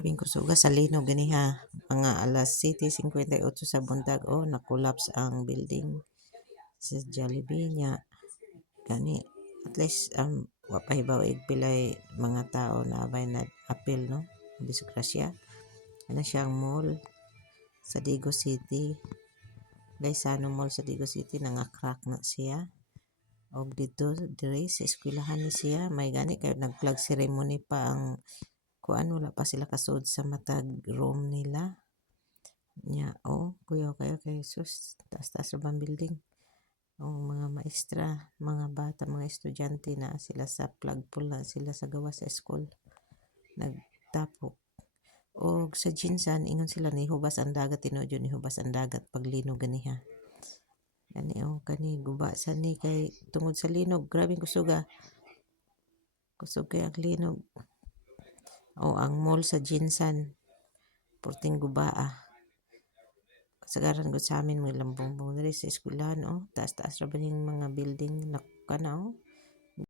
Grabeng kusuga sa linog ganiha, mga alas 7:58 sa buntag na-collapse ang building sa Jollibee nya gani at least wa pa hibaw pilay mga tao na abay nag-apil no, disgrasya. Ana siyang mall sa Digo City, Gaisano Mall sa Digo City nanga-crack na siya. Og dito diri sa eskwelahan ni siya may gani kay nag-flag ceremony pa ang kuan wala pa sila kasud sa matag room nila. Nya kuyaw kayo kay sus taas-taas ra bang building. Mga maestra, mga bata, mga estudyante na sila sa flagpole na sila sa gawas sa school. Nagtapok. Og sa Jinsan ingon sila nihubas ang dagat tinuod yun nihubas ang dagat pag linog ganiha. Gani kani guba sa ni kay tungod sa linog grabe kusuga. Kusog kay ang linog. Ang mall sa Jinsan purting gubaa. Kasagaran gud sa amin mga lambong diri sa eskwelahan taas-taas ra ba ning mga building nakana